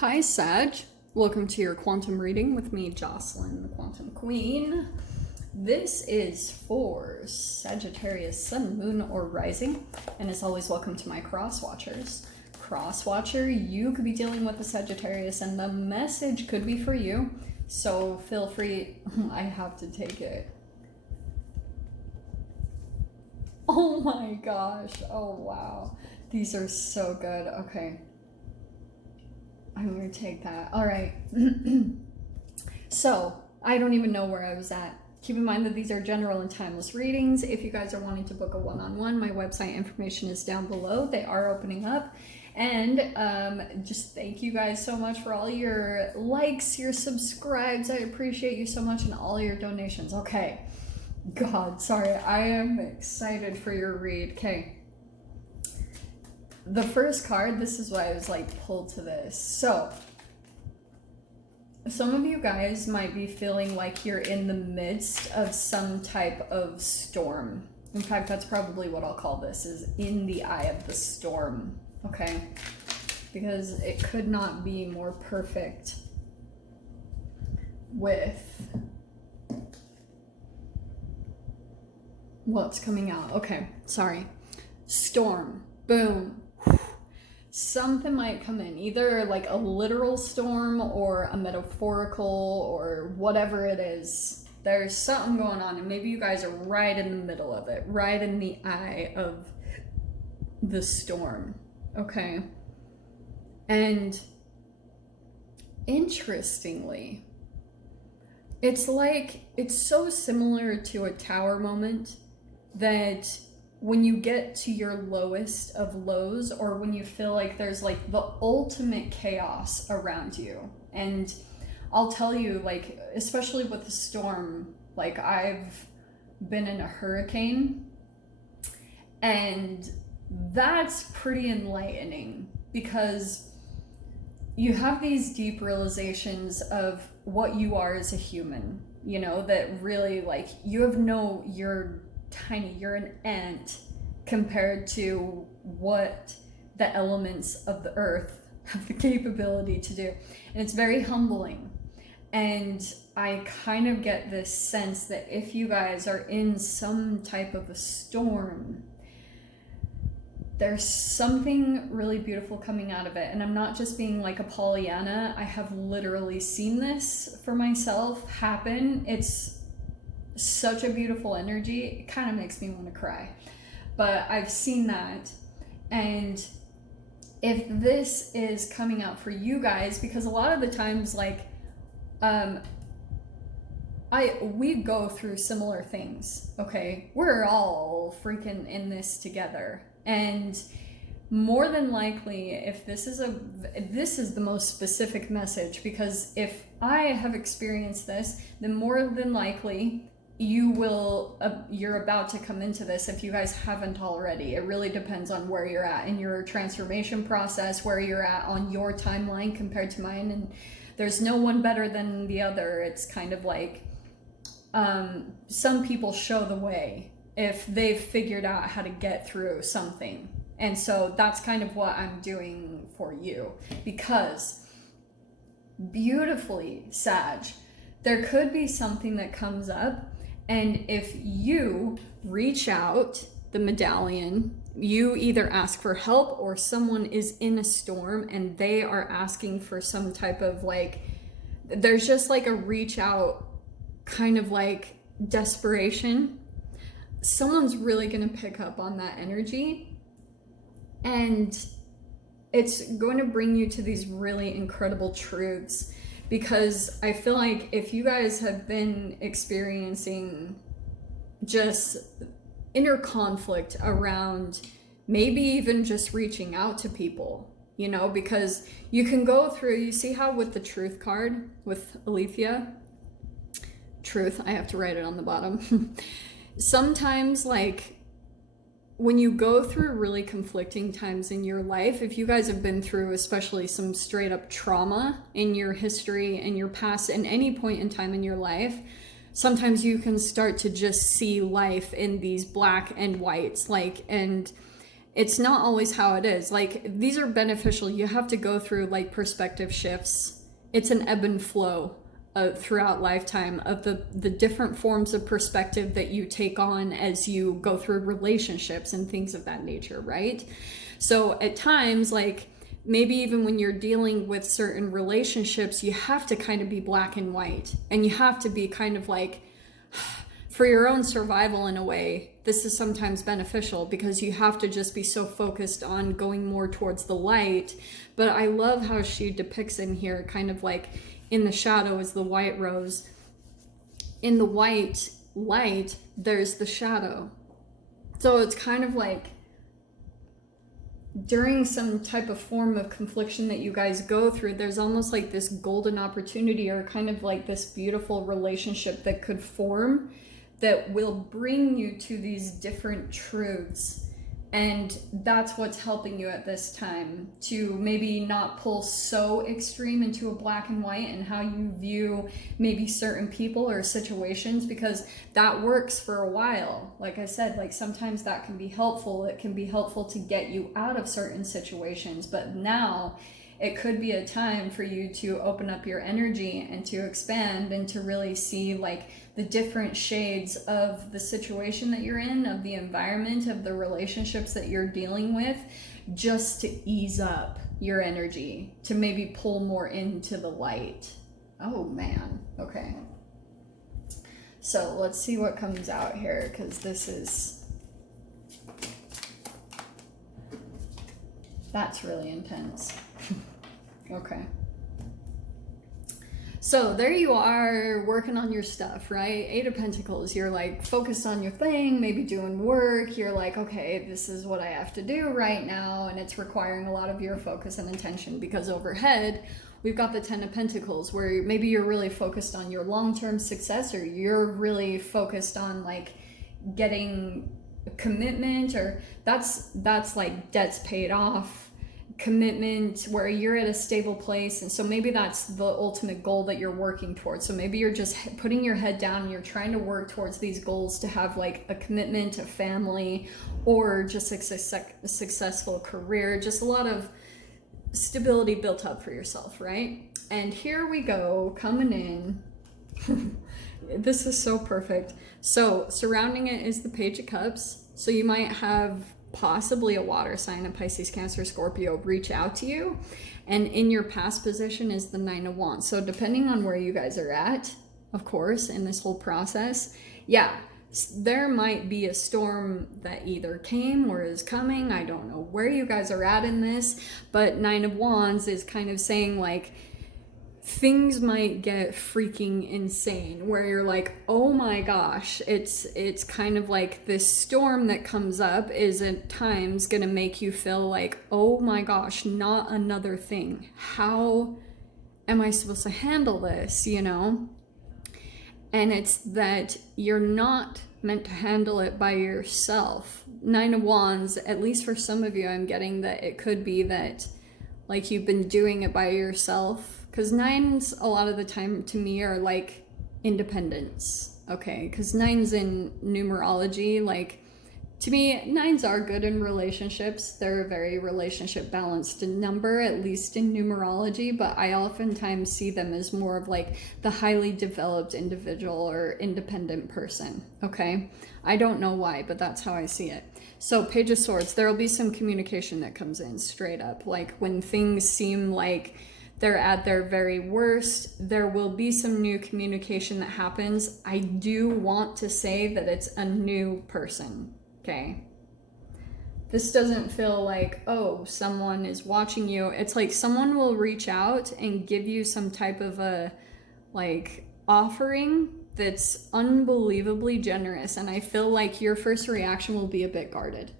Hi, Sag. Welcome to your quantum reading with me, Jocelyn, the Quantum Queen. This is for Sagittarius, Sun, Moon, or Rising. And as always, welcome to my cross watchers. Cross watcher, you could be dealing with a Sagittarius, and the message could be for you. So feel free. I have to take it. Oh my gosh. Oh wow. These are so good. Okay. I'm going to take that. All right. So, I don't even know where I was at. Keep in mind that these are general and timeless readings. If you guys are wanting to book a one-on-one, my website information is down below. They are opening up. And just thank you guys so much for all your likes, your subscribes. I appreciate you so much, and all your donations. Okay. God, sorry. I am excited for your read. Okay. The first card, this is why I was like pulled to this. So, some of you guys might be feeling like you're in the midst of some type of storm. In fact, that's probably what I'll call this, is in the eye of the storm, okay? Because it could not be more perfect with what's coming out. Okay, sorry. Storm, boom. Something might come in, either like a literal storm or a metaphorical or whatever it is. There's something going on, and maybe you guys are right in the middle of it, right in the eye of the storm, okay? And interestingly, it's so similar to a tower moment that when you get to your lowest of lows, or when you feel like there's like the ultimate chaos around you. And I'll tell you, like, especially with the storm, like I've been in a hurricane, and that's pretty enlightening because you have these deep realizations of what you are as a human, you know, that really, like, you're tiny, you're an ant compared to what the elements of the earth have the capability to do. And it's very humbling. And I kind of get this sense that if you guys are in some type of a storm, there's something really beautiful coming out of it. And I'm not just being like a Pollyanna. I have literally seen this for myself happen. It's such a beautiful energy. It kind of makes me want to cry, but I've seen that. And if this is coming out for you guys, because a lot of the times, like, we go through similar things, okay? We're all freaking in this together. And more than likely, if this is the most specific message, because if I have experienced this, then more than likely you're about to come into this if you guys haven't already. It really depends on where you're at in your transformation process, where you're at on your timeline compared to mine, and there's no one better than the other. It's kind of like some people show the way if they've figured out how to get through something. And so that's kind of what I'm doing for you, because beautifully, Sag, there could be something that comes up. And if you reach out the medallion, you either ask for help, or someone is in a storm and they are asking for some type of, like, there's just like a reach out kind of like desperation. Someone's really going to pick up on that energy, and it's going to bring you to these really incredible truths. Because I feel like if you guys have been experiencing just inner conflict around maybe even just reaching out to people, you know, because you can go through, you see how with the truth card with Alethea, truth, I have to write it on the bottom. Sometimes, like, when you go through really conflicting times in your life, if you guys have been through especially some straight up trauma in your history and your past, in any point in time in your life, sometimes you can start to just see life in these black and whites, like, and it's not always how it is. Like, these are beneficial. You have to go through like perspective shifts. It's an ebb and flow throughout lifetime of the different forms of perspective that you take on as you go through relationships and things of that nature, right? So at times, like maybe even when you're dealing with certain relationships, you have to kind of be black and white, and you have to be kind of like, for your own survival in a way, this is sometimes beneficial because you have to just be so focused on going more towards the light. But I love how she depicts in here kind of like in the shadow is the white rose. In the white light, there's the shadow. So it's kind of like during some type of form of confliction that you guys go through, there's almost like this golden opportunity or kind of like this beautiful relationship that could form that will bring you to these different truths. And that's what's helping you at this time to maybe not pull so extreme into a black and white and how you view maybe certain people or situations, because that works for a while. Like I said, like sometimes that can be helpful. It can be helpful to get you out of certain situations. But now it could be a time for you to open up your energy and to expand and to really see like the different shades of the situation that you're in, of the environment, of the relationships that you're dealing with, just to ease up your energy, to maybe pull more into the light. Oh man, okay. So let's see what comes out here, because that's really intense. Okay. So there you are working on your stuff, right? 8 of Pentacles, you're like focused on your thing, maybe doing work. You're like, okay, this is what I have to do right now. And it's requiring a lot of your focus and attention, because overhead, we've got the 10 of Pentacles, where maybe you're really focused on your long-term success, or you're really focused on like getting a commitment, or that's like debts paid off, commitment where you're at a stable place. And so maybe that's the ultimate goal that you're working towards. So maybe you're just putting your head down and you're trying to work towards these goals to have like a commitment, a family, or just a successful career, just a lot of stability built up for yourself, right? And here we go, coming in. This is so perfect. So surrounding it is the Page of Cups. So you might have possibly a water sign, a Pisces, Cancer, Scorpio, reach out to you. And in your past position is the 9 of Wands. So depending on where you guys are at, of course, in this whole process, yeah, there might be a storm that either came or is coming. I don't know where you guys are at in this, but 9 of Wands is kind of saying like, things might get freaking insane, where you're like, oh my gosh, it's kind of like this storm that comes up is at times gonna make you feel like, oh my gosh, not another thing. How am I supposed to handle this, you know? And it's that you're not meant to handle it by yourself. 9 of Wands, at least for some of you, I'm getting that it could be that like you've been doing it by yourself. Because 9s a lot of the time to me are like independence, okay? Because 9s in numerology, like to me, 9s are good in relationships. They're a very relationship balanced number, at least in numerology, but I oftentimes see them as more of like the highly developed individual or independent person, okay? I don't know why, but that's how I see it. So Page of Swords, there will be some communication that comes in straight up. Like when things seem like they're at their very worst, there will be some new communication that happens. I do want to say that it's a new person, okay? This doesn't feel like, oh, someone is watching you. It's like someone will reach out and give you some type of a like offering that's unbelievably generous. And I feel like your first reaction will be a bit guarded.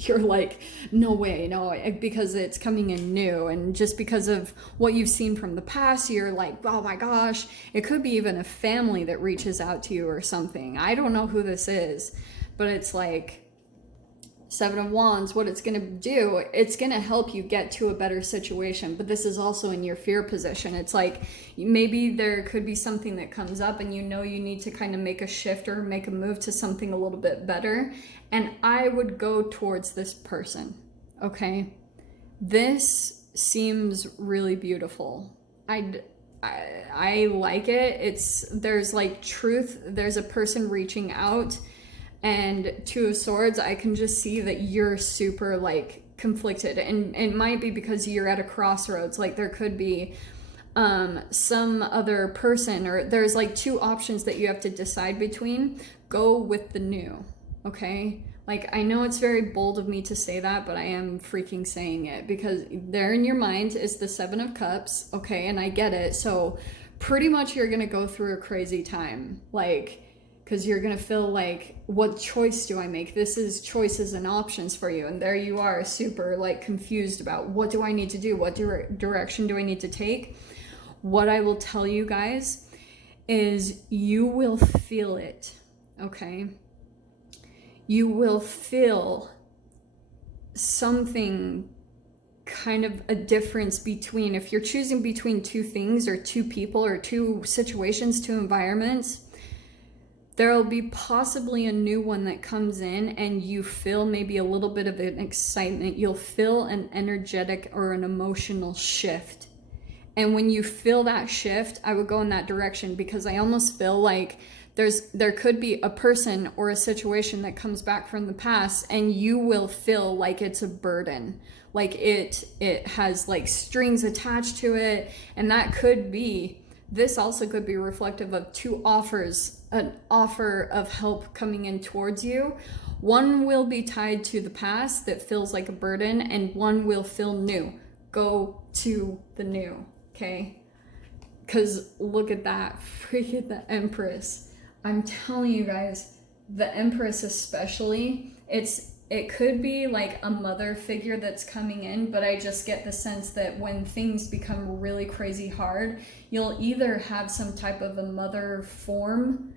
You're like, no way, no, because it's coming in new. And just because of what you've seen from the past, you're like, oh my gosh, it could be even a family that reaches out to you or something. I don't know who this is, but it's like Seven of Wands, what it's going to do, it's going to help you get to a better situation. But this is also in your fear position. It's like maybe there could be something that comes up and you know you need to kind of make a shift or make a move to something a little bit better. And I would go towards this person, okay? This seems really beautiful. I like it. There's like truth. There's a person reaching out. And Two of Swords, I can just see that you're super like conflicted, and it might be because you're at a crossroads. Like there could be some other person, or there's like two options that you have to decide between. Go with the new, okay? Like I know it's very bold of me to say that, but I am freaking saying it because there in your mind is the Seven of Cups, okay? And I get it. So pretty much you're gonna go through a crazy time, like, because you're going to feel like, what choice do I make? This is choices and options for you. And there you are, super like confused about what do I need to do? What direction do I need to take? What I will tell you guys is you will feel it, okay? You will feel something, kind of a difference between, if you're choosing between two things or two people or two situations, two environments, there'll be possibly a new one that comes in and you feel maybe a little bit of an excitement. You'll feel an energetic or an emotional shift. And when you feel that shift, I would go in that direction because I almost feel like there could be a person or a situation that comes back from the past and you will feel like it's a burden. Like it has like strings attached to it. And that could be, this also could be reflective of two offers, an offer of help coming in towards you. One will be tied to the past that feels like a burden, and one will feel new. Go to the new, okay? Because look at that, freaking the Empress. I'm telling you guys, the Empress especially, it could be like a mother figure that's coming in, but I just get the sense that when things become really crazy hard, you'll either have some type of a mother form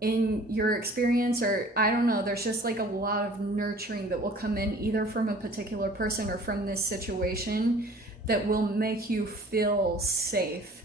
in your experience, or I don't know, there's just like a lot of nurturing that will come in either from a particular person or from this situation that will make you feel safe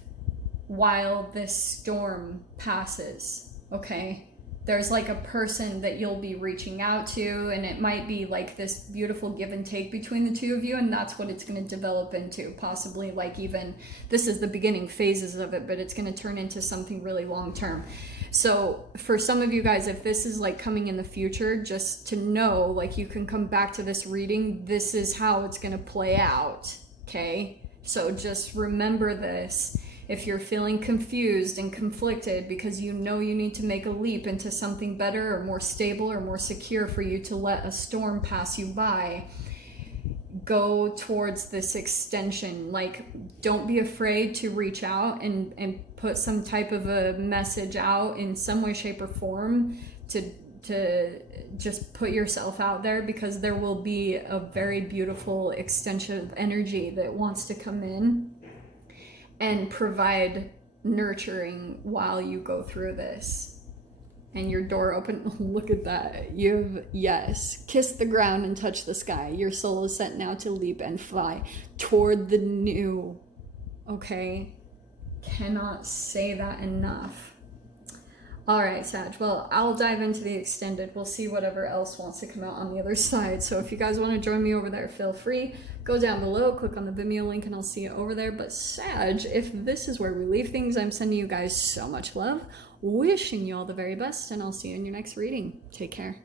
while this storm passes, okay? There's like a person that you'll be reaching out to, and it might be like this beautiful give and take between the two of you, and that's what it's going to develop into. Possibly like even, this is the beginning phases of it, but it's going to turn into something really long term. So for some of you guys, if this is like coming in the future, just to know, like you can come back to this reading, this is how it's going to play out, okay? So just remember this. If you're feeling confused and conflicted because you know you need to make a leap into something better or more stable or more secure for you to let a storm pass you by, go towards this extension. Like, don't be afraid to reach out and put some type of a message out in some way, shape, or form to just put yourself out there, because there will be a very beautiful extension of energy that wants to come in and provide nurturing while you go through this. And your door open, look at that. You've, yes, kiss the ground and touch the sky. Your soul is set now to leap and fly toward the new, okay? Cannot say that enough. All right, Sag. Well, I'll dive into the extended. We'll see whatever else wants to come out on the other side. So if you guys want to join me over there, feel free. Go down below, click on the Vimeo link, and I'll see you over there. But Sag, if this is where we leave things, I'm sending you guys so much love, wishing you all the very best, and I'll see you in your next reading. Take care.